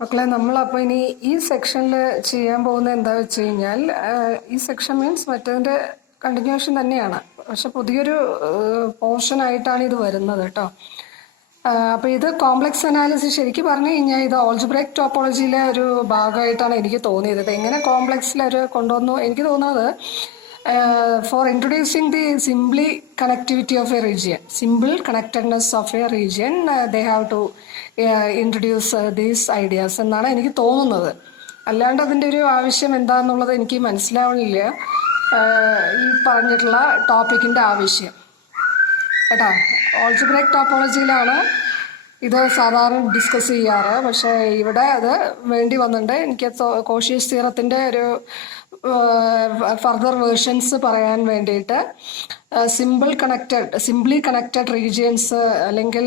മക്കളെ നമ്മളപ്പോൾ ഇനി ഈ സെക്ഷനിൽ ചെയ്യാൻ പോകുന്നത് എന്താ വെച്ച് കഴിഞ്ഞാൽ ഈ സെക്ഷൻ മീൻസ് മറ്റേതിൻ്റെ കണ്ടിന്യൂഷൻ തന്നെയാണ്, പക്ഷെ പുതിയൊരു പോർഷൻ ആയിട്ടാണ് ഇത് വരുന്നത് കേട്ടോ. അപ്പോൾ ഇത് കോംപ്ലക്സ് അനാലിസിസ് ശരിക്കും പറഞ്ഞു കഴിഞ്ഞാൽ ഇത് ഓൾജിബ്രൈക് ടോപ്പോളജിയിലെ ഒരു ഭാഗമായിട്ടാണ് എനിക്ക് തോന്നിയത്. ഇത് എങ്ങനെ കോംപ്ലക്സിൽ അവർ കൊണ്ടുവന്നു എനിക്ക് തോന്നുന്നത് for introducing the simply connectivity of a region, simple connectedness of a region, they have to introduce these ideas എന്നാണ് എനിക്ക് തോന്നുന്നത്. അല്ലാണ്ട് അതിൻ്റെ ഒരു ആവശ്യം എന്താണെന്നുള്ളത് എനിക്ക് മനസ്സിലാവണില്ല, ഈ പറഞ്ഞിട്ടുള്ള ടോപ്പിക്കിൻ്റെ ആവശ്യം കേട്ടോ. ഓൾജിബ്രൈക് ടോപ്പോളജിയിലാണ് ഇത് സാധാരണ ഡിസ്കസ് ചെയ്യാറ്, പക്ഷേ ഇവിടെ അത് വേണ്ടി വന്നിട്ടുണ്ട്. എനിക്ക് കോഷ്യസ് തിയറത്തിൻ്റെ ഒരു ഫർദർ വേർഷൻസ് പറയാൻ വേണ്ടിയിട്ട് സിംപ്ലി കണക്റ്റഡ് റീജിയൻസ് അല്ലെങ്കിൽ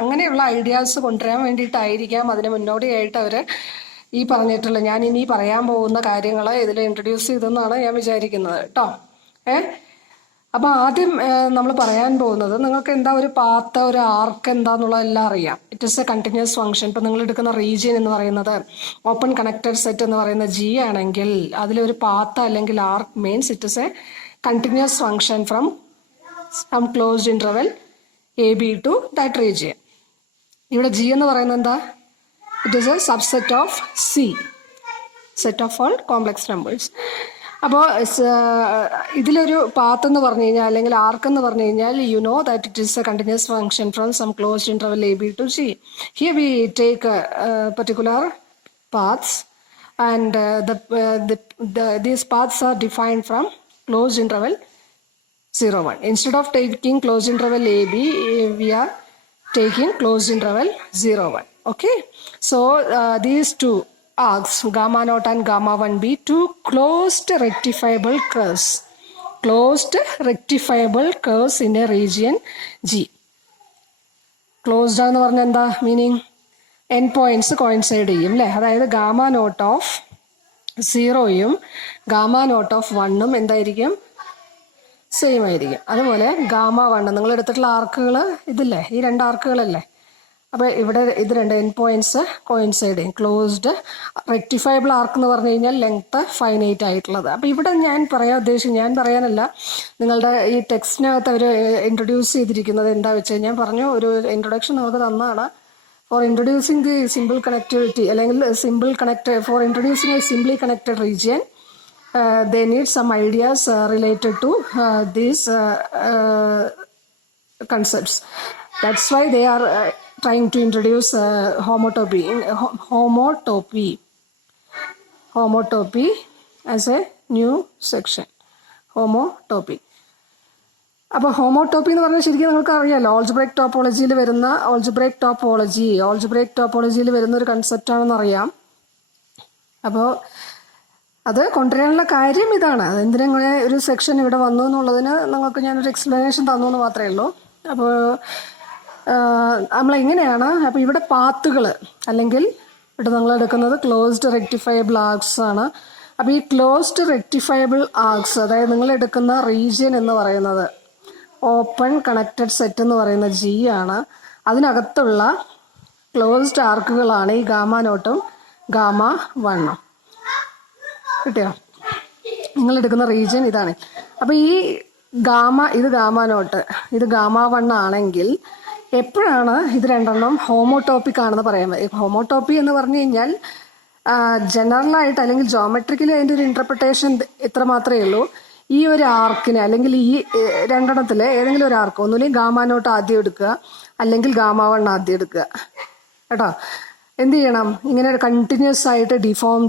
അങ്ങനെയുള്ള ഐഡിയാസ് കൊണ്ടുവരാൻ വേണ്ടിയിട്ടായിരിക്കാം അതിന് മുന്നോടിയായിട്ട് അവർ ഈ പറഞ്ഞിട്ടുള്ള ഞാൻ ഇനി പറയാൻ പോകുന്ന കാര്യങ്ങൾ ഇതിൽ ഇൻട്രൊഡ്യൂസ് ചെയ്തെന്നാണ് ഞാൻ വിചാരിക്കുന്നത് കേട്ടോ. അപ്പോൾ ആദ്യം നമ്മൾ പറയാൻ പോകുന്നത് നിങ്ങൾക്ക് എന്താ ഒരു പാത്ത്, ഒരു ആർക്ക് എന്താന്നുള്ളതെല്ലാം അറിയാം. It is a continuous function. ഇപ്പോൾ നിങ്ങൾ എടുക്കുന്ന റീജിയൻ എന്ന് പറയുന്നത് ഓപ്പൺ കണക്റ്റഡ് സെറ്റ് എന്ന് പറയുന്ന ജി ആണെങ്കിൽ അതിലൊരു പാത്ത് അല്ലെങ്കിൽ arc means it is a continuous function from some closed interval A B to that region. ഇവിടെ ജി എന്ന് പറയുന്നത് എന്താ? It is a subset of C, set of all complex numbers. അപ്പോൾ ഇതിലൊരു പാത്ത് എന്ന് പറഞ്ഞു കഴിഞ്ഞാൽ അല്ലെങ്കിൽ ആർക്ക് എന്ന് പറഞ്ഞു കഴിഞ്ഞാൽ you know that it is a continuous function from some closed interval A B to c. Here we take particular paths and these paths are defined from closed interval 0 1. Instead of taking closed interval AB, we are taking closed interval 0 1. Okay, so these two arcs gamma naught and gamma 1 be two closed rectifiable curves in a region G. Closed എന്ന് പറഞ്ഞാൽ എന്താ meaning? N points coincide ചെയ്യും അല്ലേ? അതായത് gamma naught of 0യും gamma naught of 1ഉം എന്തായിരിക്കും? Same ആയിരിക്കും. അതുപോലെ ഗാമ 1 നിങ്ങൾ എടുത്തിട്ടുള്ള ആർക്കുകൾ ഇതില്ലേ, ഈ രണ്ട് ആർക്കുകളല്ലേ? അപ്പോൾ ഇവിടെ ഇത് രണ്ട് എൻ പോയിന്റ്സ് കോയിൻസൈഡ് ചെയ്യും. ക്ലോസ്ഡ് റെക്ടിഫയബിൾ ആർക്ക് എന്ന് പറഞ്ഞു കഴിഞ്ഞാൽ ലെങ്ത്ത് ഫൈനൈറ്റ് ആയിട്ടുള്ളത്. അപ്പോൾ ഇവിടെ ഞാൻ ഞാൻ പറയാനല്ല, നിങ്ങളുടെ ഈ ടെക്സ്റ്റിനകത്ത് അവർ ഇൻട്രൊഡ്യൂസ് ചെയ്തിരിക്കുന്നത് എന്താ വെച്ചാൽ ഞാൻ പറഞ്ഞു ഒരു ഇൻട്രൊഡക്ഷൻ നമുക്ക് തന്നതാണ്. For introducing the simple connectivity അല്ലെങ്കിൽ for introducing a simply connected region they need some ideas related to these concepts. That's why they are trying to introduce homotopy as a new section. Homotopy. അപ്പോൾ ഹോമോടോപ്പി എന്ന് പറഞ്ഞാൽ ശരിക്കും നിങ്ങൾക്ക് അറിയാമല്ലോ, algebraic ടോപ്പോളജിയിൽ വരുന്ന ഒരു കൺസെപ്റ്റാണെന്ന് അറിയാം. അപ്പോൾ അത് കൊണ്ടുവരാനുള്ള കാര്യം ഇതാണ്. അതെന്തിനെ ഒരു സെക്ഷൻ ഇവിടെ വന്നു എന്നുള്ളതിന് നിങ്ങൾക്ക് ഞാനൊരു എക്സ്പ്ലനേഷൻ തന്നു എന്ന് മാത്രമേ ഉള്ളൂ. അപ്പോൾ നമ്മളെങ്ങനെയാണ്, അപ്പോൾ ഇവിടെ പാത്തുകൾ അല്ലെങ്കിൽ ഇവിടെ നിങ്ങൾ എടുക്കുന്നത് ക്ലോസ്ഡ് റെക്ടിഫയബിൾ ആർക്സ് ആണ്. അപ്പോൾ ഈ ക്ലോസ്ഡ് റെക്ടിഫയബിൾ ആർക്സ്, അതായത് നിങ്ങൾ എടുക്കുന്ന റീജിയൻ എന്ന് പറയുന്നത് ഓപ്പൺ കണക്റ്റഡ് സെറ്റ് എന്ന് പറയുന്ന ജി ആണ്. അതിനകത്തുള്ള ക്ലോസ്ഡ് ആർക്കുകളാണ് ഈ ഗാമ നോട്ടും ഗാമ 1ഉം. കിട്ടിയോ? നിങ്ങൾ എടുക്കുന്ന റീജിയൻ ഇതാണ്. അപ്പോൾ ഈ ഇത് ഗാമ നോട്ട്, ഇത് ഗാമ 1 ആണെങ്കിൽ എപ്പോഴാണ് ഇത് രണ്ടെണ്ണം ഹോമോടോപ്പിക് ആണെന്ന് പറയാൻ പറ്റും? ഹോമോടോപ്പി എന്ന് പറഞ്ഞു കഴിഞ്ഞാൽ ജനറലായിട്ട് അല്ലെങ്കിൽ ജോമെട്രിക്കലി അതിൻ്റെ ഒരു ഇൻ്റർപ്രിട്ടേഷൻ ഇത്ര മാത്രമേ ഉള്ളൂ. ഈ ഒരു ആർക്കിന് അല്ലെങ്കിൽ ഈ രണ്ടെണ്ണത്തിൽ ഏതെങ്കിലും ഒരു ആർക്ക്, ഒന്നുമില്ലെങ്കിൽ ഗാമ നോട്ട് ആദ്യം എടുക്കുക അല്ലെങ്കിൽ ഗാമ 1 ആദ്യം എടുക്കുക കേട്ടോ. എന്ത് ചെയ്യണം? ഇങ്ങനെ കണ്ടിന്യൂസ് ആയിട്ട് ഡിഫോം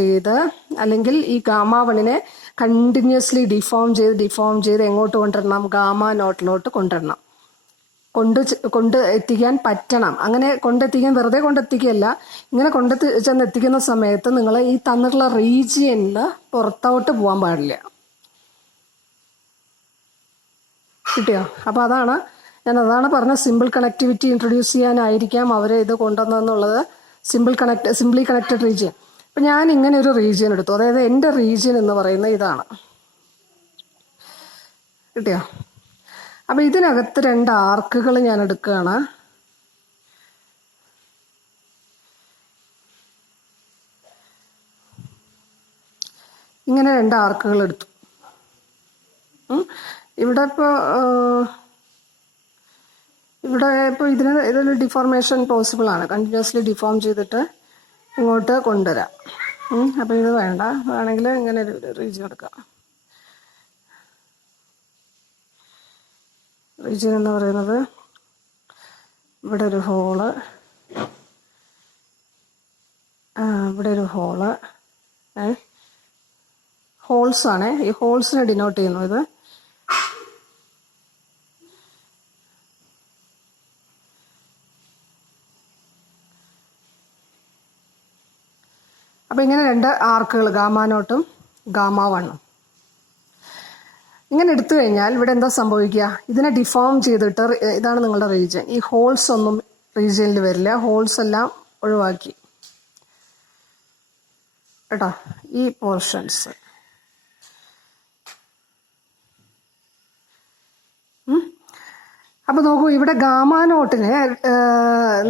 ചെയ്ത് അല്ലെങ്കിൽ ഈ ഗാമ 1നെ കണ്ടിന്യൂസ്ലി ഡിഫോം ചെയ്ത് എങ്ങോട്ട് കൊണ്ടുവരണം? ഗാമ നോട്ടിലോട്ട് കൊണ്ടുവരണം. കൊണ്ട് എത്തിക്കാൻ പറ്റണം. അങ്ങനെ വെറുതെ കൊണ്ടെത്തിക്കുകയല്ല, ഇങ്ങനെ ചെന്നെത്തിക്കുന്ന സമയത്ത് നിങ്ങൾ ഈ തന്നിട്ടുള്ള റീജിയനിൽ പുറത്തോട്ട് പോകാൻ പാടില്ല. കിട്ടിയോ? അപ്പോൾ അതാണ് പറഞ്ഞ സിമ്പിൾ കണക്ടിവിറ്റി ഇൻട്രൊഡ്യൂസ് ചെയ്യാനായിരിക്കാം അവർ ഇത് കൊണ്ടുവന്നതെന്നുള്ളത്. Simply connected region. അപ്പം ഞാൻ ഇങ്ങനെ ഒരു റീജിയൻ എടുത്തു, അതായത് എൻ്റെ റീജിയൻ എന്ന് പറയുന്നത് ഇതാണ്. കിട്ടിയോ? അപ്പം ഇതിനകത്ത് രണ്ട് ആർക്കുകൾ ഞാൻ എടുക്കുകയാണ്. ഇങ്ങനെ 2 ആർക്കുകൾ എടുത്തു. ഇവിടെ ഇപ്പോൾ ഇതിന് ഡിഫോർമേഷൻ പോസിബിൾ ആണ്. കണ്ടിന്യൂസ്ലി ഡിഫോം ചെയ്തിട്ട് ഇങ്ങോട്ട് കൊണ്ടുവരാം. അപ്പോൾ ഇത് വേണ്ട, വേണമെങ്കിൽ ഇങ്ങനെ ഒരു റീജിയൻ എടുക്കാം. റീജിയൻ എന്ന് പറയുന്നത് ഇവിടെ ഒരു ഹോള്, ഇവിടെ ഒരു ഹോള്, ഹോൾസാണ്. ഈ ഹോൾസിനെ ഡിനോട്ട് ചെയ്യുന്നു ഇത്. അപ്പം ഇങ്ങനെ 2 ആർക്കുകൾ, ഗാമ0ഉം ഗാമ1ഉം ഇങ്ങനെ എടുത്തു കഴിഞ്ഞാൽ ഇവിടെ എന്താ സംഭവിക്കുക? ഇതിനെ ഡിഫോം ചെയ്തിട്ട് ഇതാണ് നിങ്ങളുടെ റീജിയൻ. ഈ ഹോൾസ് ഒന്നും റീജിയനിൽ വരില്ല, ഹോൾസ് എല്ലാം ഒഴിവാക്കി കേട്ടോ. ഈ പോർഷൻസ് അപ്പോൾ നോക്കൂ, ഇവിടെ ഗാമ0നെ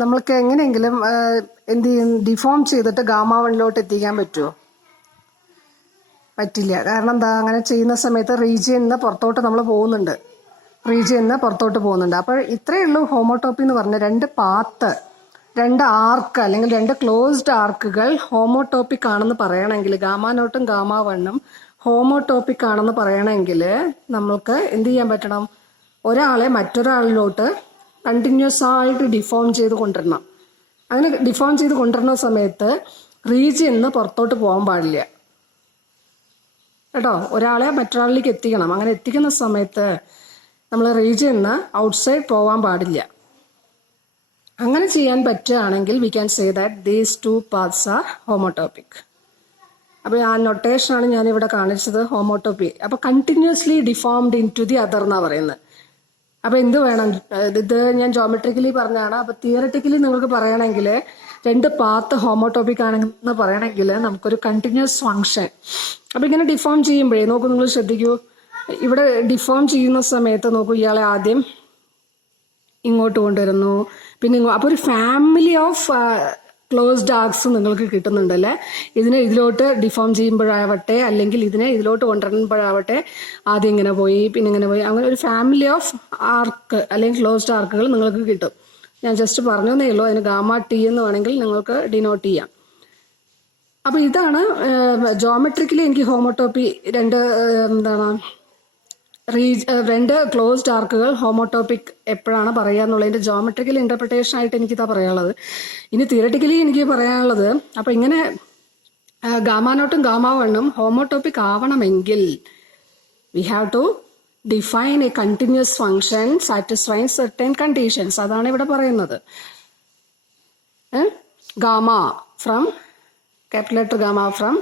നമ്മൾക്ക് എങ്ങനെയെങ്കിലും എന്ത് ചെയ്യും, ഡിഫോം ചെയ്തിട്ട് ഗാമ1ലോട്ട് എത്തിക്കാൻ പറ്റുമോ? പറ്റില്ല. കാരണം എന്താ, അങ്ങനെ ചെയ്യുന്ന സമയത്ത് റീജിയനിൽ നിന്ന് പുറത്തോട്ട് നമ്മൾ പോകുന്നുണ്ട്, അപ്പോൾ ഇത്രയേ ഉള്ളൂ ഹോമോടോപ്പി എന്ന് പറഞ്ഞ 2 പാത്ത്, 2 ആർക്ക് അല്ലെങ്കിൽ 2 ക്ലോസ്ഡ് ആർക്കുകൾ ഹോമോടോപ്പിക് ആണെന്ന് പറയണമെങ്കിൽ, ഗാമ0ഉം ഗാമ1ഉം ഹോമോടോപ്പിക് ആണെന്ന് പറയണമെങ്കിൽ നമ്മൾക്ക് എന്ത് ചെയ്യാൻ പറ്റണം? ഒരാളെ മറ്റൊരാളിലോട്ട് കണ്ടിന്യൂസ് ആയിട്ട് ഡിഫോം ചെയ്ത് കൊണ്ടുവരണം. അങ്ങനെ ഡിഫോം ചെയ്ത് കൊണ്ടുവരുന്ന സമയത്ത് റീജിയനിൽ നിന്ന് പുറത്തോട്ട് പോകാൻ പാടില്ല കേട്ടോ. ഒരാളെ മറ്റൊരാളിലേക്ക് എത്തിക്കണം. അങ്ങനെ എത്തിക്കുന്ന സമയത്ത് നമ്മൾ റീജിയനിൽ നിന്ന് ഔട്ട്സൈഡ് പോകാൻ പാടില്ല. അങ്ങനെ ചെയ്യാൻ പറ്റുകയാണെങ്കിൽ we can say that these 2 parts are homotopic. അപ്പോൾ ആ നൊട്ടേഷനാണ് ഞാനിവിടെ കാണിച്ചത്, ഹോമോടോപ്പി. അപ്പോൾ continuously deformed into the other എന്നാണ് പറയുന്നത്. അപ്പോൾ എന്ത് വേണം? ഇത് ഞാൻ ജോമെട്രിക്കലി പറഞ്ഞതാണ്. അപ്പോൾ തിയററ്റിക്കലി നിങ്ങൾക്ക് പറയണമെങ്കിൽ 2 പാത്ത് ഹോമോടോപ്പിക് ആണെന്ന് പറയണമെങ്കിൽ നമുക്കൊരു കണ്ടിന്യൂസ് ഫങ്ഷൻ. അപ്പോൾ ഇങ്ങനെ ഡിഫോം ചെയ്യുമ്പോഴേ നോക്കൂ, നിങ്ങൾ ശ്രദ്ധിക്കൂ, ഇവിടെ ഡിഫോം ചെയ്യുന്ന സമയത്ത് നോക്കൂ, ഇയാളെ ആദ്യം ഇങ്ങോട്ട് കൊണ്ടുവരുന്നു, പിന്നെ അപ്പോൾ ഒരു ഫാമിലി ഓഫ് ക്ലോസ്ഡ് ആർക്സ് നിങ്ങൾക്ക് കിട്ടുന്നുണ്ടല്ലേ. ഇതിലോട്ട് ഡിഫോം ചെയ്യുമ്പോഴാവട്ടെ, അല്ലെങ്കിൽ ഇതിലോട്ട് കൊണ്ടുവരുമ്പോഴാവട്ടെ, ആദ്യം ഇങ്ങനെ പോയി പിന്നെ ഇങ്ങനെ പോയി, അങ്ങനെ ഒരു ഫാമിലി ഓഫ് ആർക്ക് അല്ലെങ്കിൽ ക്ലോസ്ഡ് ആർക്കുകൾ നിങ്ങൾക്ക് കിട്ടും. ഞാൻ ജസ്റ്റ് പറഞ്ഞതേ ഉള്ളൂ. അതിന് ഗാമ-t എന്ന് വേണമെങ്കിൽ നിങ്ങൾക്ക് ഡിനോട്ട് ചെയ്യാം. അപ്പോൾ ഇതാണ് ജോമെട്രിക്കലി എനിക്ക് ഹോമോടോപ്പി 2 ക്ലോസ്ഡ് ആർക്കുകൾ ഹോമോടോപ്പിക് എപ്പോഴാണ് പറയുക എന്നുള്ളതിൻ്റെ ജോമെട്രിക്കൽ ഇൻ്റർപ്രിട്ടേഷൻ ആയിട്ട് എനിക്കിതാ പറയാനുള്ളത്. ഇനി തിയററ്റിക്കലി എനിക്ക് പറയാനുള്ളത്, അപ്പോൾ ഇങ്ങനെ ഗാമ0ഉം ഗാമ1ഉം ഹോമോടോപ്പിക് ആവണമെങ്കിൽ we have to define a continuous function satisfying certain conditions. അതാണ് ഇവിടെ പറയുന്നത്. Gamma from capital letter gamma from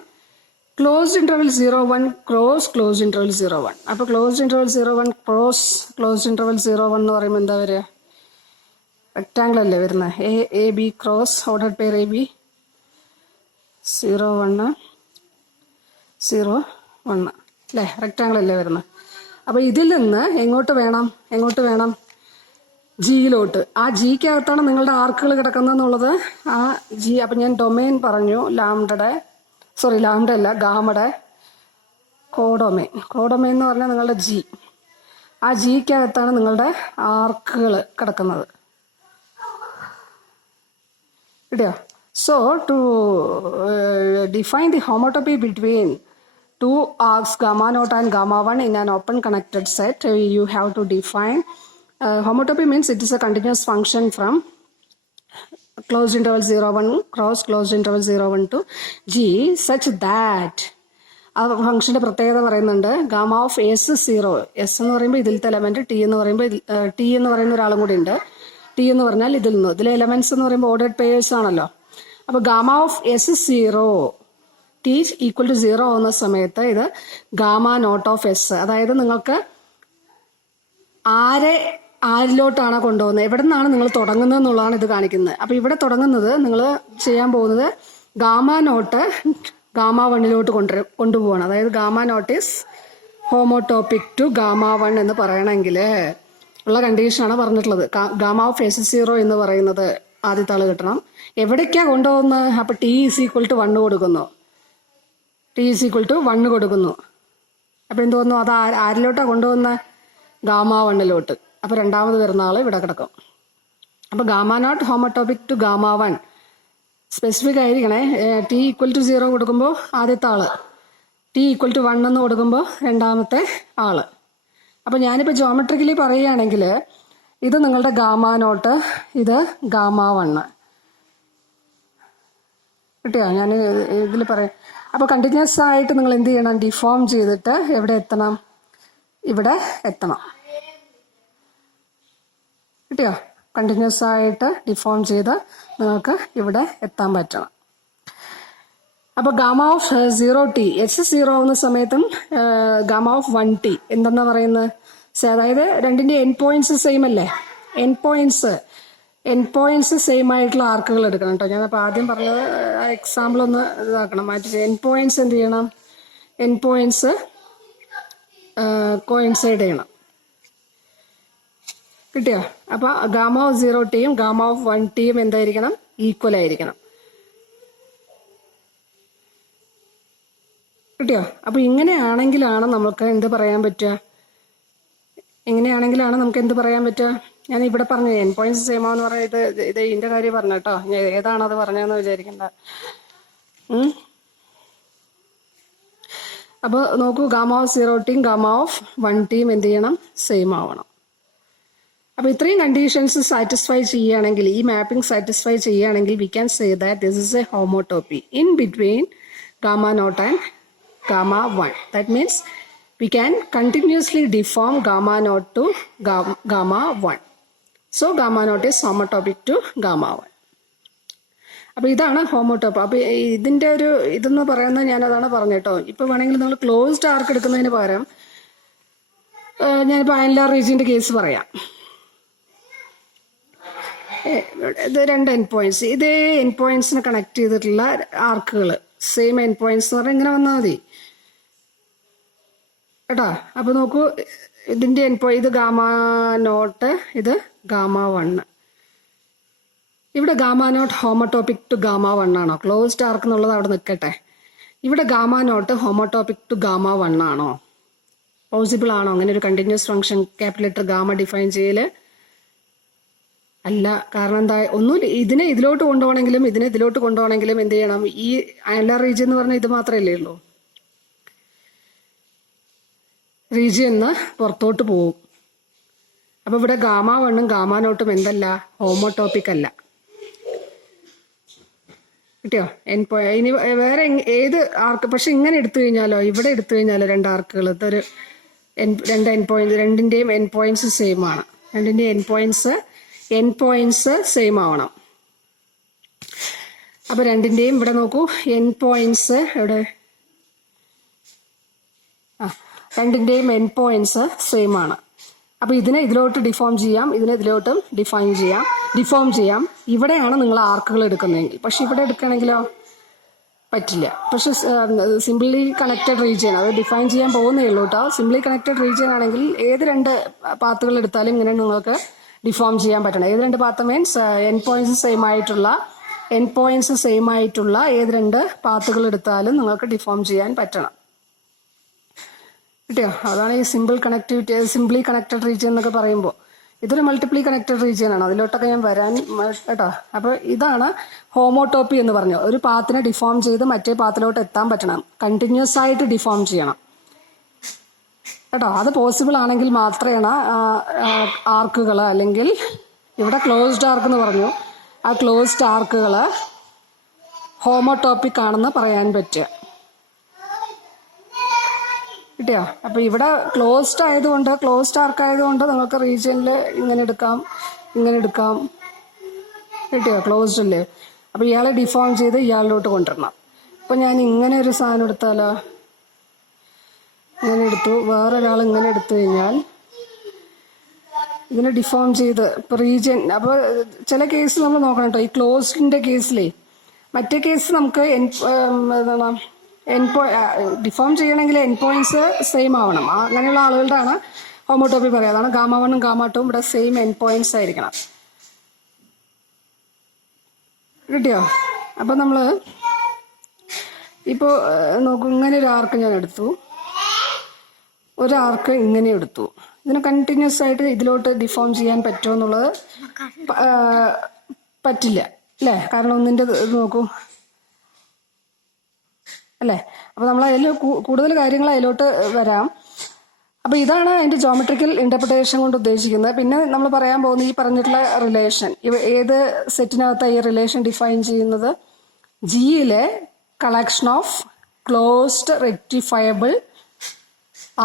closed interval 0,1 cross closed interval 0,1. അപ്പോൾ closed interval 0,1 cross closed interval 0,1 എന്ന് പറയുമ്പോൾ എന്താ വരിക? റെക്റ്റാങ്കിൾ അല്ലേ വരുന്നത്? A b cross order pair a b 0,1 0,1 അല്ലേ? റെക്റ്റാങ്കിൾ അല്ലേ വരുന്നത്? അപ്പോൾ ഇതിൽ നിന്ന് എങ്ങോട്ട് വേണം? ജിയിലോട്ട്. ആ ജിക്കകത്താണ് നിങ്ങളുടെ ആർക്കുകൾ കിടക്കുന്നതെന്നുള്ളത്. ആ ജി, അപ്പം ഞാൻ ഡൊമൈൻ പറഞ്ഞു, ലാംഡ അല്ല, ഗാമയുടെ കോഡൊമൈൻ എന്ന് പറഞ്ഞാൽ നിങ്ങളുടെ ജി. ആ ജിക്കകത്താണ് നിങ്ങളുടെ ആർക്കുകൾ കിടക്കുന്നത്. കിട്ടിയോ? So to define the homotopy between 2 arcs gamma zero and gamma one in an open connected set, you have to define homotopy means it is a continuous function from closed interval 0,1 cross closed interval 0,1 to g such that ആ ഫംഗ്ഷന്റെ പ്രത്യേകത പറയുന്നുണ്ട്. Gamma of s 0, S എന്ന് പറയുമ്പോൾ ഇതിലത്തെ element, T എന്ന് പറയുന്ന ഒരാളും കൂടി ഉണ്ട്. ടി എന്ന് പറഞ്ഞാൽ ഇതിലെ എലമെന്റ്സ് എന്ന് പറയുമ്പോൾ ഓർഡേഡ് പെയേഴ്സ് ആണല്ലോ. അപ്പോൾ gamma of s 0 t equal to 0 ആവുന്ന സമയത്ത് ഇത് ഗാമ0 ഓഫ് എസ്, അതായത് നിങ്ങൾക്ക് ആരിലോട്ടാണ് കൊണ്ടുപോകുന്നത്, എവിടെ നിന്നാണ് നിങ്ങൾ തുടങ്ങുന്നത് എന്നുള്ളതാണ് ഇത് കാണിക്കുന്നത്. അപ്പോൾ ഇവിടെ തുടങ്ങുന്നത് നിങ്ങൾ ചെയ്യാൻ പോകുന്നത് ഗാമ0 ഗാമ1ലോട്ട് കൊണ്ടുപോവാണ്. അതായത് ഗാമ0 ഈസ് ഹോമോടോപ്പിക് ടു ഗാമ1 എന്ന് പറയണമെങ്കിൽ ഉള്ള കണ്ടീഷനാണ് പറഞ്ഞിട്ടുള്ളത്. ഗാമ ഓഫ് എസ് 0 എന്ന് പറയുന്നത് ആദ്യത്തെ ആൾ കിട്ടണം. എവിടേക്കാണ് കൊണ്ടുപോകുന്നത്? അപ്പോൾ ടി ഈസ് ഈക്വൽ ടു 1 കൊടുക്കുന്നു. ടി ഈസ് ഈക്വൽ ടു 1 കൊടുക്കുന്നു. അപ്പോൾ എന്ത് തോന്നുന്നു, അത് ആരിലോട്ടാണ് കൊണ്ടുവന്ന ഗാമ വണ്ണിലോട്ട്. അപ്പോൾ രണ്ടാമത് വരുന്ന ആൾ ഇവിടെ കിടക്കും. അപ്പോൾ gamma naught homotopic to gamma 1 specific ആയിരിക്കണേ. ടി ഈക്വൽ ടു 0 കൊടുക്കുമ്പോൾ ആദ്യത്തെ ആള്, ടി ഈക്വൽ ടു 1 എന്ന് കൊടുക്കുമ്പോൾ രണ്ടാമത്തെ ആള്. അപ്പോൾ ഞാനിപ്പോൾ ജോമെട്രിക്കലി പറയുകയാണെങ്കിൽ ഇത് നിങ്ങളുടെ ഗാമ നോട്ട്, ഇത് ഗാമ 1. കിട്ടിയോ? ഞാൻ ഇതിൽ പറയാം. അപ്പോൾ കണ്ടിന്യൂസ് ആയിട്ട് നിങ്ങൾ എന്ത് ചെയ്യണം, ഡിഫോം ചെയ്തിട്ട് എവിടെ എത്തണം, ഇവിടെ എത്തണം. കിട്ടിയോ? കണ്ടിന്യൂസ് ആയിട്ട് ഡിഫോം ചെയ്ത് നിങ്ങൾക്ക് ഇവിടെ എത്താൻ പറ്റണം. അപ്പോൾ ഗാമ ഓഫ് 0t എച്ച് 0 ആവുന്ന സമയത്തും ഗാമ ഓഫ് 1t എന്തെന്നാ പറയുന്നത്, അതായത് രണ്ടിൻ്റെ എൻ പോയിന്റ്സ് സെയിം അല്ലേ. എൻ പോയിന്റ്സ് സെയിം ആയിട്ടുള്ള ആർക്കുകൾ എടുക്കണം കേട്ടോ. ഞാനപ്പോൾ ആദ്യം പറഞ്ഞത് ആ എക്സാമ്പിൾ ഒന്ന് ഇതാക്കണം, മാറ്റി. എൻ പോയിന്റ്സ് എന്ത് ചെയ്യണം, എൻ പോയിന്റ്സ് കോയിൻസൈഡ് ചെയ്യണം. കിട്ടിയോ? അപ്പോൾ ഗാമ ഓഫ് 0tയും ഗാമ ഓഫ് 1tയും എന്തായിരിക്കണം, ഈക്വൽ ആയിരിക്കണം. കിട്ടിയോ? അപ്പോൾ ഇങ്ങനെയാണെങ്കിലാണ് നമുക്ക് എന്ത് പറയാൻ പറ്റുക, ഇങ്ങനെയാണെങ്കിലാണ് നമുക്ക് എന്ത് പറയാൻ പറ്റുക. ഞാൻ ഇവിടെ പറഞ്ഞു എൻ പോയിന്റ്സ് സെയിം ആണെന്ന് പറയാം. ഇത് ഇതിൻ്റെ കാര്യം പറഞ്ഞു കേട്ടോ, ഏതാണ് അത് പറഞ്ഞതെന്ന് വിചാരിക്കണ്ട. അപ്പോൾ നോക്കൂ, ഗാമ ഓഫ് 0tയും ഗാമ ഓഫ് 1tയും എന്ത് ചെയ്യണം, സെയിം ആവണം. അപ്പോൾ ഇത്രയും കണ്ടീഷൻസ് സാറ്റിസ്ഫൈ ചെയ്യുകയാണെങ്കിൽ, ഈ മാപ്പിംഗ് സാറ്റിസ്ഫൈ ചെയ്യുകയാണെങ്കിൽ, we can say that this is a homotopy in between gamma naught and gamma 1. That means we can continuously deform gamma naught to gamma 1. So gamma naught is homotopic to gamma 1. അപ്പോൾ ഇതാണ് ഹോമോട്ടോപ്പ്. അപ്പോൾ ഇതിൻ്റെ ഒരു ഇതെന്ന് പറയുന്നത് ഞാനതാണ് പറഞ്ഞു കേട്ടോ. ഇപ്പോൾ വേണമെങ്കിൽ നിങ്ങൾ ക്ലോസ്ഡ് ആർക്ക് എടുക്കുന്നതിന് പകരം ഞാനിപ്പോൾ അയൻലാർ റീജിയൻ്റെ കേസ് പറയാം. ഇത് 2 എൻ പോയിന്റ്സ്, ഇതേ എൻ പോയിന്റ്സിനെ കണക്ട് ചെയ്തിട്ടുള്ള ആർക്കുകൾ, സെയിം എൻ പോയിന്റ്സ് എന്ന് പറഞ്ഞാൽ ഇങ്ങനെ വന്നാൽ മതി കേട്ടോ. അപ്പോൾ നോക്കൂ, ഇതിൻ്റെ ഇത് ഗാമ നോട്ട്, ഇത് ഗാമ 1. ഇവിടെ gamma naught homotopic to gamma 1 ആണോ? ക്ലോസ്ഡ് ആർക്ക് എന്നുള്ളത് അവിടെ നിൽക്കട്ടെ. ഇവിടെ gamma naught homotopic to gamma 1 ആണോ? പോസിബിൾ ആണോ അങ്ങനെ ഒരു continuous function capital letter gamma define ചെയ്യല്? അല്ല. കാരണം എന്താ, ഒന്നുമില്ല, ഇതിനെ ഇതിലോട്ട് കൊണ്ടുപോകണമെങ്കിലും ഇതിനെ ഇതിലോട്ട് കൊണ്ടുപോകണമെങ്കിലും എന്ത് ചെയ്യണം, ഈ അയൻലാർ റീജിയൻ എന്ന് പറഞ്ഞാൽ ഇത് മാത്രമല്ലേ ഉള്ളൂ. റീജിയന്ന് പുറത്തോട്ട് പോവും. അപ്പോൾ ഇവിടെ ഗാമ 1ഉം ഗാമ നോട്ടും എന്തല്ല, ഹോമോട്ടോപ്പിക് അല്ല. കിട്ടിയോ? ഇനി വേറെ ഏത് ആർക്ക്, പക്ഷെ ഇങ്ങനെ എടുത്തു കഴിഞ്ഞാലോ, ഇവിടെ എടുത്തു കഴിഞ്ഞാലോ 2 ആർക്കുകൾ, ഇതൊരു 2 എൻ പോയിന്റ്, രണ്ടിൻ്റെയും എൻ പോയിന്റ്സ് സെയിം ആണ്. രണ്ടിൻ്റെയും എൻ പോയിന്റ്സ് സെയിം ആവണം. അപ്പോൾ രണ്ടിൻ്റെയും ഇവിടെ നോക്കൂ, എൻ പോയിന്റ്സ് എവിടെ, രണ്ടിൻ്റെയും എൻ പോയിന്റ്സ് സെയിം ആണ്. അപ്പോൾ ഇതിനെ ഇതിലോട്ട് ഡിഫോം ചെയ്യാം, ഇതിനെ ഇതിലോട്ടും ഡിഫോം ചെയ്യാം. ഇവിടെയാണ് നിങ്ങൾ ആർക്കുകൾ എടുക്കുന്നതെങ്കിൽ. പക്ഷെ ഇവിടെ എടുക്കണമെങ്കിലോ പറ്റില്ല. പക്ഷെ സിംപിളി കണക്റ്റഡ് റീജിയൻ, അത് ഡിഫൈൻ ചെയ്യാൻ പോകുന്നേ ഉള്ളൂ കേട്ടോ. സിംപിളി കണക്റ്റഡ് റീജിയൻ ആണെങ്കിൽ ഏത് 2 പാത്തുകൾ എടുത്താലും ഇങ്ങനെ നിങ്ങൾക്ക് ഡിഫോം ചെയ്യാൻ പറ്റണം. ഏത് 2 path means N points same ആയിട്ടുള്ള ഏത് 2 പാത്തുകൾ എടുത്താലും നിങ്ങൾക്ക് ഡിഫോം ചെയ്യാൻ പറ്റണം. കിട്ടിയോ? അതാണ് ഈ സിംപിളി കണക്റ്റഡ് റീജിയൻ എന്നൊക്കെ പറയുമ്പോൾ. ഇതൊരു മൾട്ടിപ്ലി കണക്റ്റഡ് റീജിയൻ ആണ്, അതിലോട്ടൊക്കെ ഞാൻ വരാൻ കേട്ടോ. അപ്പോൾ ഇതാണ് ഹോമോട്ടോപ്പി എന്ന് പറഞ്ഞു. ഒരു പാത്തിനെ ഡിഫോം ചെയ്ത് മറ്റേ പാത്തിലോട്ട് എത്താൻ പറ്റണം, കണ്ടിന്യൂസ് ആയിട്ട് ഡിഫോം ചെയ്യണം കേട്ടോ. അത് പോസിബിൾ ആണെങ്കിൽ മാത്രമാണ് ആർക്കുകൾ, അല്ലെങ്കിൽ ഇവിടെ ക്ലോസ്ഡ് ആർക്ക് എന്ന് പറഞ്ഞു, ആ ക്ലോസ്ഡ് ആർക്കുകൾ ഹോമോട്ടോപ്പിക് ആണെന്ന് പറയാൻ പറ്റുക. കിട്ടിയോ? അപ്പോൾ ഇവിടെ ക്ലോസ്ഡ് ആർക്ക് ആയതുകൊണ്ട് നിങ്ങൾക്ക് റീജിയനിൽ ഇങ്ങനെ എടുക്കാം. കിട്ടിയോ? ക്ലോസ്ഡ് അല്ലേ. അപ്പോൾ ഇയാളെ ഡിഫോം ചെയ്ത് ഇയാളിലോട്ട് കൊണ്ടുവരണം. അപ്പോൾ ഞാൻ ഇങ്ങനെ ഒരു സാധനം എടുത്താലോ, ഇങ്ങനെ എടുത്തു, വേറൊരാൾ ഇങ്ങനെ എടുത്തു കഴിഞ്ഞാൽ ഇതിനെ ഡിഫോം ചെയ്ത് ഇപ്പോൾ റീജിയൻ. അപ്പോൾ ചില കേസ് നമ്മൾ നോക്കണം കേട്ടോ. ഈ ക്ലോസ്ഡിൻ്റെ കേസിലേ, മറ്റേ കേസ് നമുക്ക് ഡിഫോം ചെയ്യണമെങ്കിൽ എൻ പോയിന്റ്സ് സെയിം ആവണം. അങ്ങനെയുള്ള ആളുകളുടെ ആണ് ഹോമോട്ടോപ്പി പറയുക. അതാണ് ഗാമ 1ഉം ഗാമ 2ഉം ഇവിടെ സെയിം എൻ പോയിന്റ്സ് ആയിരിക്കണം. കിട്ടിയോ? അപ്പോൾ നമ്മൾ ഇപ്പോൾ നോക്കൂ, ഇങ്ങനെ ഒരു ആർക്ക് ഞാൻ എടുത്തു, ഒരു ആർക്ക് ഇങ്ങനെ എടുത്തു. ഇതിനെ കണ്ടിന്യൂസ് ആയിട്ട് ഇതിലോട്ട് ഡിഫോം ചെയ്യാൻ പറ്റുമോ എന്നുള്ളത് പറ്റില്ല അല്ലേ? കാരണം ഒന്നിൻ്റെ ഇത് നോക്കൂ അല്ലേ? അപ്പോൾ നമ്മൾ അതിൽ കൂടുതൽ കാര്യങ്ങൾ അതിലോട്ട് വരാം. അപ്പോൾ ഇതാണ് അതിൻ്റെ ജോമെട്രിക്കൽ ഇൻ്റർപ്രിട്ടേഷൻ കൊണ്ട് ഉദ്ദേശിക്കുന്നത്. പിന്നെ നമ്മൾ പറയാൻ പോകുന്ന ഈ പറഞ്ഞിട്ടുള്ള റിലേഷൻ, ഏത് സെറ്റിനകത്താണ് ഈ റിലേഷൻ ഡിഫൈൻ ചെയ്യുന്നത്? ജിയിലെ കളക്ഷൻ ഓഫ് ക്ലോസ്ഡ് റെക്ടിഫയബിൾ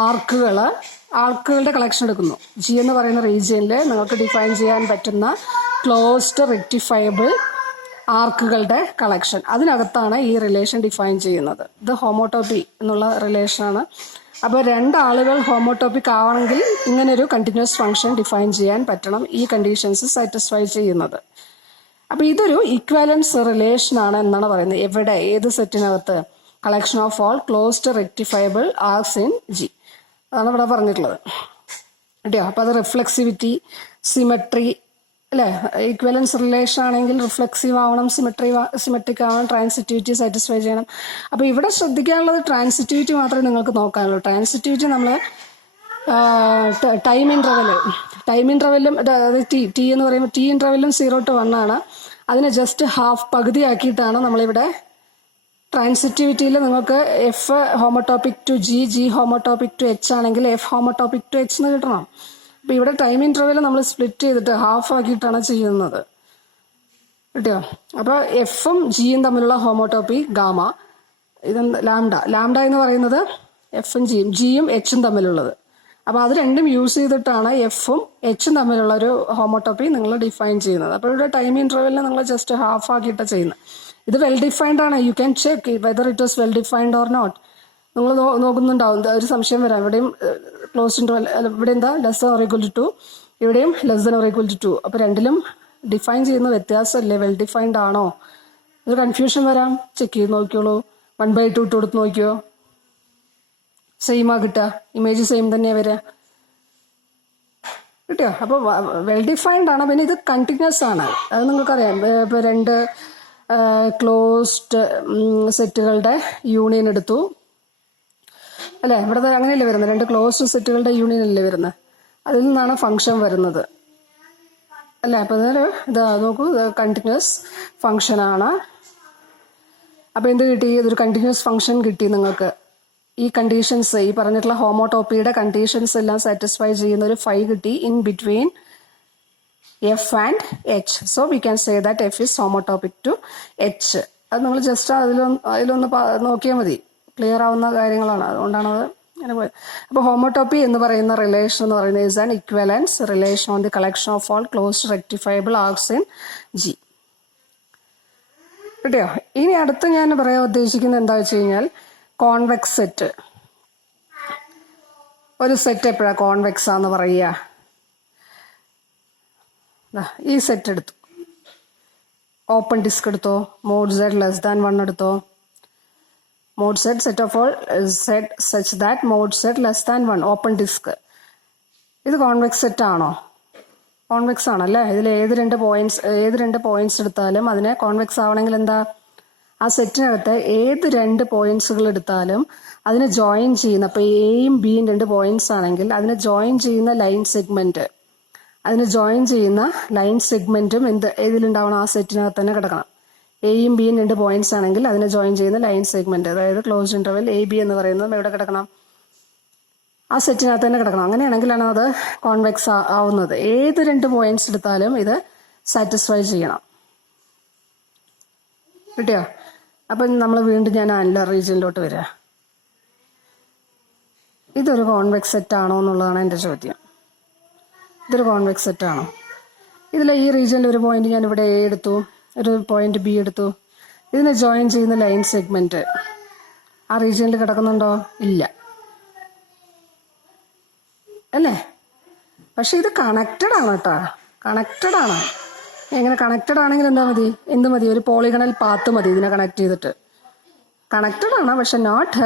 ആർക്കുകളുടെ കളക്ഷൻ എടുക്കുന്നു. ജി എന്ന് പറയുന്ന റീജിയനിൽ നിങ്ങൾക്ക് ഡിഫൈൻ ചെയ്യാൻ പറ്റുന്ന ക്ലോസ്ഡ് റെക്ടിഫയബിൾ ആർക്കുകളുടെ കളക്ഷൻ, അതിനകത്താണ് ഈ റിലേഷൻ ഡിഫൈൻ ചെയ്യുന്നത്. ഇത് ഹോമോട്ടോപ്പി എന്നുള്ള റിലേഷനാണ്. അപ്പോൾ രണ്ടാളുകൾ ഹോമോട്ടോപ്പിക് ആവണമെങ്കിൽ ഇങ്ങനൊരു കണ്ടിന്യൂസ് ഫംഗ്ഷൻ ഡിഫൈൻ ചെയ്യാൻ പറ്റണം, ഈ കണ്ടീഷൻസ് സാറ്റിസ്ഫൈ ചെയ്യുന്നത്. അപ്പോൾ ഇതൊരു ഇക്വാലൻസ് റിലേഷനാണ് എന്നാണ് പറയുന്നത്. എവിടെ, ഏത് സെറ്റിനകത്ത്? Collection of all closed rectifiable arcs in G, അതാണ് ഇവിടെ പറഞ്ഞിട്ടുള്ളത് കേട്ടോ. അപ്പോൾ അത് റിഫ്ലെക്സിവിറ്റി, സിമെട്രി അല്ലേ? ഈക്വലൻസ് റിലേഷൻ ആണെങ്കിൽ റിഫ്ലെക്സീവ് ആവണം, സിമെട്രിക് ആവണം, ട്രാൻസിറ്റിവിറ്റി സാറ്റിസ്ഫൈ ചെയ്യണം. അപ്പോൾ ഇവിടെ ശ്രദ്ധിക്കാനുള്ളത് ട്രാൻസിറ്റിവിറ്റി മാത്രമേ നിങ്ങൾക്ക് നോക്കാനുള്ളൂ. ട്രാൻസിറ്റിവിറ്റി നമ്മൾ ടൈം ഇൻ്റർവെല്ലും അതായത് ടി എന്ന് പറയുമ്പോൾ ടി ഇൻ്റർവെല്ലും 0 to 1 ആണ്. അതിനെ ജസ്റ്റ് പകുതിയാക്കിയിട്ടാണ് നമ്മളിവിടെ ട്രാൻസിറ്റിവിറ്റിയിൽ നിങ്ങൾക്ക് f homotopic to g homotopic to h ആണെങ്കിൽ എഫ് ഹോമോട്ടോപ്പിക് ടു എച്ച് എന്ന് കിട്ടണം. അപ്പോൾ ഇവിടെ ടൈം ഇൻ്റർവെൽ നമ്മൾ സ്പ്ലിറ്റ് ചെയ്തിട്ട് ഹാഫ് ആക്കിയിട്ടാണ് ചെയ്യുന്നത് കിട്ടിയോ. അപ്പോൾ എഫും ജിയും തമ്മിലുള്ള ഹോമോട്ടോപ്പി ഗാമ, ഇത് ലാംഡ എന്ന് പറയുന്നത് എഫും ജിയും എച്ചും തമ്മിലുള്ളത്. അപ്പോൾ അത് രണ്ടും യൂസ് ചെയ്തിട്ടാണ് എഫും എച്ചും തമ്മിലുള്ള ഒരു ഹോമോട്ടോപ്പി നിങ്ങൾ ഡിഫൈൻ ചെയ്യുന്നത്. അപ്പോൾ ഇവിടെ ടൈം ഇൻ്റർവെല്ലിനെ നിങ്ങൾ ജസ്റ്റ് ഹാഫ് ആക്കിയിട്ടാണ് ചെയ്യുന്നത്. ഇത് വെൽ ഡിഫൈൻഡ് ആണ്. You can check whether it was well defined or not. നിങ്ങൾ നോക്കുന്നുണ്ടാവും, ഒരു സംശയം വരാം. ഇവിടെയും ക്ലോസ് ഇൻ്റർവെൽ, ഇവിടെ എന്താ less than or equal to 2, ഇവിടെയും less than or equal to 2. അപ്പോൾ രണ്ടിലും ഡിഫൈൻ ചെയ്യുന്ന വ്യത്യാസമല്ലേ, വെൽ ഡിഫൈൻഡ് ആണോ? ഒരു കൺഫ്യൂഷൻ വരാം, ചെക്ക് ചെയ്ത് നോക്കിയോളൂ. 1/2 ഇട്ട് കൊടുത്ത് നോക്കിയോ, സെയിമാ കിട്ടുക, ഇമേജ് സെയിം തന്നെയാണ് വരിക കിട്ടിയോ. അപ്പോൾ വെൽ ഡിഫൈൻഡ് ആണ്. പിന്നെ ഇത് കണ്ടിന്യൂസ് ആണ്, അത് നിങ്ങൾക്കറിയാം. ഇപ്പോൾ രണ്ട് ക്ലോസ്ഡ് സെറ്റുകളുടെ യൂണിയൻ എടുത്തു അല്ലേ? ഇവിടെ അങ്ങനെയല്ലേ വരുന്നത്, രണ്ട് ക്ലോസ്ഡ് സെറ്റുകളുടെ യൂണിയൻ അല്ലേ വരുന്നത്, അതിൽ നിന്നാണ് ഫംഗ്ഷൻ വരുന്നത് അല്ലേ? അപ്പോൾ ഇതാ നോക്കൂ, കണ്ടിന്യൂസ് ഫംഗ്ഷനാണ്. അപ്പോൾ എന്ത് കിട്ടി? ഇതൊരു കണ്ടിന്യൂസ് ഫംഗ്ഷൻ കിട്ടി നിങ്ങൾക്ക്. ഈ കണ്ടീഷൻസ്, ഈ പറഞ്ഞിട്ടുള്ള ഹോമോട്ടോപ്പിയുടെ കണ്ടീഷൻസ് എല്ലാം സാറ്റിസ്ഫൈ ചെയ്യുന്ന ഒരു ഫൈ കിട്ടി in between f and h. So we can say that f is homotopic to h. അത് നിങ്ങൾ ജസ്റ്റ് അതിലൊന്ന് നോക്കിയാൽ മതി, ക്ലിയർ ആവുന്ന കാര്യങ്ങളാണ്. അതുകൊണ്ടാണ് അത് അങ്ങനെ പോയത്. അപ്പോൾ ഹോമോട്ടോപ്പി എന്ന് പറയുന്ന റിലേഷൻ എന്ന് പറയുന്നത് is an equivalence relation on the collection of all closed rectifiable arcs in G. കിട്ടിയോ? ഇനി അടുത്ത് ഞാൻ പറയാൻ ഉദ്ദേശിക്കുന്നത് എന്താ വെച്ച് കഴിഞ്ഞാൽ, കോൺവെക്സ് സെറ്റ്. ഒരു സെറ്റ് എപ്പോഴാണ് കോൺവെക്സ് ആണെന്ന് പറയുക? ഈ സെറ്റ് എടുത്തു, ഓപ്പൺ ഡിസ്ക് എടുത്തോ, മോഡ് സെഡ് ലെസ് ദാൻ 1 എടുത്തോ. Mod z set of all z such that mod z less than 1 open disc. ഇത് കോൺവെക്സ് സെറ്റ് ആണോ? കോൺവെക്സ് ആണല്ലേ. ഇതിൽ ഏത് രണ്ട് പോയിന്റ്സ് എടുത്താലും അതിനെ കോൺവെക്സ് ആവണമെങ്കിൽ എന്താ, ആ സെറ്റിനകത്ത് ഏത് 2 പോയിന്റ്സുകൾ എടുത്താലും അതിനെ ജോയിൻ ചെയ്യുന്ന, അപ്പോൾ എയും ബിയും 2 പോയിന്റ്സ് ആണെങ്കിൽ അതിനെ ജോയിൻ ചെയ്യുന്ന ലൈൻ സെഗ്മെന്റും ഏതിലുണ്ടാവണം? ആ സെറ്റിനകത്ത് തന്നെ കിടക്കണം. എയും ബിയും 2 പോയിന്റ്സ് ആണെങ്കിൽ അതിനെ ജോയിൻ ചെയ്യുന്ന ലൈൻ സെഗ്മെന്റ്, അതായത് ക്ലോസ് ഇന്റർവെൽ എ ബി എന്ന് പറയുന്നത് എവിടെ കിടക്കണം? ആ സെറ്റിനകത്ത് തന്നെ കിടക്കണം. അങ്ങനെയാണെങ്കിലാണ് അത് കോൺവെക്സ് ആവുന്നത്. ഏത് 2 പോയിന്റ്സ് എടുത്താലും ഇത് സാറ്റിസ്ഫൈ ചെയ്യണം. കിട്ടിയോ? അപ്പം നമ്മൾ വീണ്ടും ഞാൻ ആനുലർ റീജിയനിലോട്ട് വരിക. ഇതൊരു കോൺവെക്സ് സെറ്റ് ആണോ എന്നുള്ളതാണ് എൻ്റെ ചോദ്യം. ഇതൊരു കോൺവെക്സ് സെറ്റ് ആണോ? ഇതിൽ ഈ റീജിയനിൽ ഒരു പോയിന്റ് ഞാൻ ഇവിടെ എ എടുത്തു, ഒരു പോയിന്റ് ബി എടുത്തു. ഇതിനെ ജോയിൻ ചെയ്യുന്ന ലൈൻ സെഗ്മെന്റ് ആ റീജിയനിൽ കിടക്കുന്നുണ്ടോ? ഇല്ല അല്ലേ? പക്ഷെ ഇത് കണക്റ്റഡ് ആണ് കേട്ടോ, കണക്റ്റഡ് ആണ്. എങ്ങനെ കണക്റ്റഡ് ആണെങ്കിൽ എന്ത് മതി? ഒരു പോളിഗണൽ പാത്ത് മതി ഇതിനെ കണക്ട് ചെയ്തിട്ട്. കണക്റ്റഡ് ആണ്, പക്ഷെ not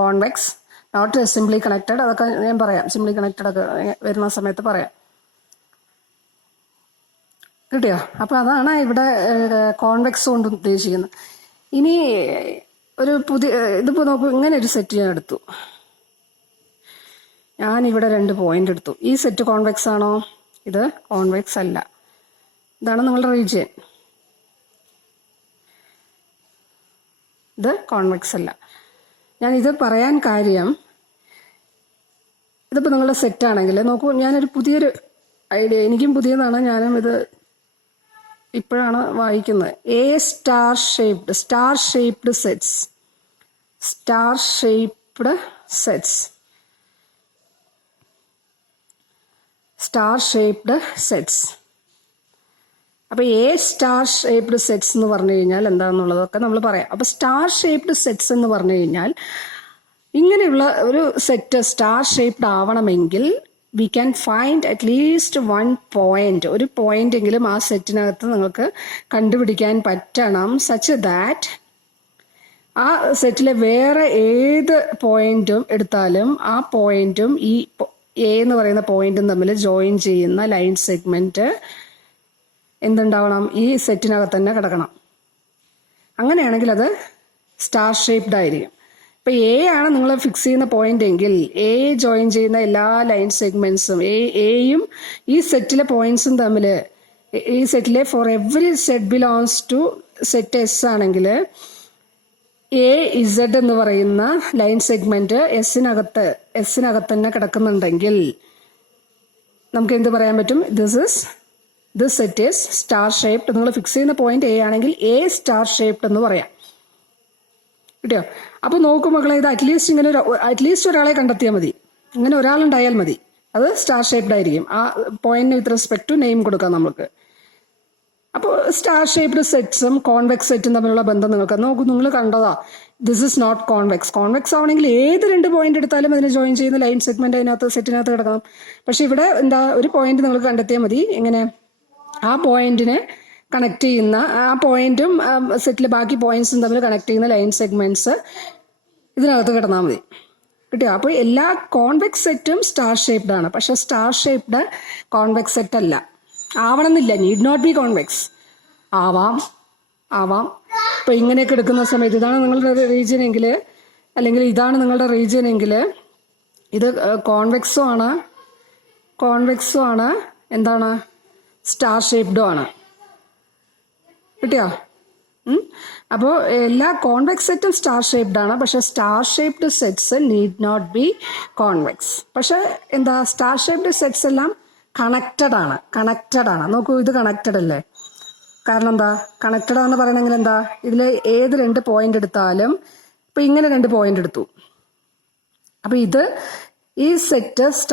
convex, not simply connected. അതൊക്കെ ഞാൻ പറയാം, സിംപ്ലി കണക്റ്റഡ് ഒക്കെ വരുന്ന സമയത്ത് പറയാം. കിട്ടിയോ? അപ്പോൾ അതാണ് ഇവിടെ കോൺവെക്സ് കൊണ്ട് ഉദ്ദേശിക്കുന്നത്. ഇനി ഒരു പുതിയ ഇതിപ്പോൾ നോക്കൂ, ഇങ്ങനെ ഒരു സെറ്റ് ഞാൻ എടുത്തു. ഞാനിവിടെ 2 പോയിന്റ് എടുത്തു. ഈ സെറ്റ് കോൺവെക്സ് ആണോ? ഇത് കോൺവെക്സ് അല്ല. ഇതാണ് നിങ്ങളുടെ റീജിയൻ. ഇത് കോൺവെക്സ് അല്ല. ഞാനിത് പറയാൻ കാര്യം, ഇതിപ്പോൾ നിങ്ങളുടെ സെറ്റാണെങ്കിൽ നോക്കൂ, ഞാനൊരു പുതിയൊരു ഐഡിയ, എനിക്കും പുതിയതാണ്, ഞാനും ഇത് ഇപ്പോഴാണ് വായിക്കുന്നത്. Star shaped sets. Star shaped sets. Star shaped sets. അപ്പോൾ സ്റ്റാർ ഷേപ്ഡ് സെറ്റ്സ് എന്ന് പറഞ്ഞു കഴിഞ്ഞാൽ എന്താണെന്നുള്ളതൊക്കെ നമ്മൾ പറയാം. അപ്പോൾ സ്റ്റാർ ഷേപ്ഡ് സെറ്റ്സ് എന്ന് പറഞ്ഞു കഴിഞ്ഞാൽ ഇങ്ങനെയുള്ള ഒരു സെറ്റ് സ്റ്റാർ ഷേപ്ഡ് ആവണമെങ്കിൽ we can find at least 1 point, ഒരു പോയിന്റ് എങ്കിലും ആ സെറ്റിനകത്ത് നിങ്ങൾക്ക് കണ്ടുപിടിക്കാൻ പറ്റണം. സച്ച് ദാറ്റ് ആ സെറ്റിലെ വേറെ ഏത് പോയിന്റും എടുത്താലും ആ പോയിന്റും ഈ എന്ന് പറയുന്ന പോയിന്റും തമ്മിൽ ജോയിൻ ചെയ്യുന്ന ലൈൻ സെഗ്മെന്റ് എന്തുണ്ടാവണം? ഈ സെറ്റിനകത്ത് തന്നെ കിടക്കണം. അങ്ങനെയാണെങ്കിൽ അത് സ്റ്റാർ ഷേപ്ഡ് ആയിരിക്കും. ഇപ്പം ആണ് നിങ്ങൾ ഫിക്സ് ചെയ്യുന്ന പോയിന്റ് എങ്കിൽ ജോയിൻ ചെയ്യുന്ന എല്ലാ ലൈൻ സെഗ്മെന്റ്സും എയും ഈ സെറ്റിലെ പോയിന്റ്സും തമ്മിൽ, ഈ സെറ്റിലെ for every set belongs to set s ആണെങ്കിൽ ഇസഡ് എന്ന് പറയുന്ന ലൈൻ സെഗ്മെന്റ് എസ്സിനകത്ത് തന്നെ കിടക്കുന്നുണ്ടെങ്കിൽ നമുക്ക് എന്ത് പറയാൻ പറ്റും? This set is star shaped. നിങ്ങൾ ഫിക്സ് ചെയ്യുന്ന പോയിന്റ് ആണെങ്കിൽ സ്റ്റാർ ഷേപ്ഡ് എന്ന് പറയാം. കിട്ടിയോ? അപ്പോൾ നോക്കൂ മക്കളെ, ഇത് അറ്റ്ലീസ്റ്റ് ഒരാളെ കണ്ടെത്തിയാൽ മതി. ഇങ്ങനെ ഒരാളുണ്ടായാൽ മതി, അത് സ്റ്റാർ ഷേപ്ഡ് ആയിരിക്കും. ആ പോയിന്റിന് വിത്ത് റെസ്പെക്ട് ടു നെയിം കൊടുക്കാം നമുക്ക്. അപ്പോൾ സ്റ്റാർ ഷേപ്ഡ് സെറ്റ്സും കോൺവെക്സ് സെറ്റും തമ്മിലുള്ള ബന്ധം നിങ്ങൾക്ക് നോക്കൂ, നിങ്ങൾ കണ്ടതാ. This is not convex. Convex ആവണമെങ്കിൽ ഏത് 2 പോയിന്റ് എടുത്താലും അതിനെ ജോയിൻ ചെയ്യുന്ന ലൈൻ സെഗ്മെന്റ് അതിനകത്ത് സെറ്റിനകത്ത് കിടക്കണം. പക്ഷെ ഇവിടെ ഒരു പോയിന്റ് നിങ്ങൾക്ക് കണ്ടെത്തിയാൽ മതി. എങ്ങനെ? ആ പോയിന്റിനെ കണക്ട് ചെയ്യുന്ന, ആ പോയിന്റും സെറ്റിലെ ബാക്കി പോയിന്റ്സും തമ്മിൽ കണക്ട് ചെയ്യുന്ന ലൈൻ സെഗ്മെന്റ്സ് ഇതിനകത്ത് കിടന്നാൽ മതി. കിട്ടിയോ? അപ്പോൾ എല്ലാ കോൺവെക്സ് സെറ്റും സ്റ്റാർ ഷേപ്ഡ് ആണ്. പക്ഷെ സ്റ്റാർ ഷേപ്ഡ് കോൺവെക്സ് സെറ്റ് അല്ല. ആവണമെന്നില്ല, നീഡ് നോട്ട് ബി കോൺവെക്സ്. ആവാം. ഇപ്പൊ ഇങ്ങനെയൊക്കെ എടുക്കുന്ന സമയത്ത് ഇതാണ് നിങ്ങളുടെ റീജിയൻ എങ്കിൽ, അല്ലെങ്കിൽ ഇതാണ് നിങ്ങളുടെ റീജിയൻ എങ്കിൽ ഇത് കോൺവെക്സും ആണ്, എന്താണ്, സ്റ്റാർ ഷേപ്ഡും ആണ്. കിട്ടിയോ? അപ്പോൾ എല്ലാ കോൺവെക്സ് സെറ്റും സ്റ്റാർ ഷേപ്ഡ് ആണ്. പക്ഷെ star shaped sets need not be convex. പക്ഷെ സ്റ്റാർ ഷേപ്ഡ് സെറ്റ്സ് എല്ലാം കണക്റ്റഡ് ആണ്. നോക്കൂ, ഇത് കണക്റ്റഡ് അല്ലേ? കാരണം കണക്റ്റഡ് ആണെന്ന് പറയണമെങ്കിൽ ഇതിൽ ഏത് 2 പോയിന്റ് എടുത്താലും, ഇപ്പൊ ഇങ്ങനെ 2 പോയിന്റ് എടുത്തു, അപ്പൊ ഇത് ഈ സെറ്റ്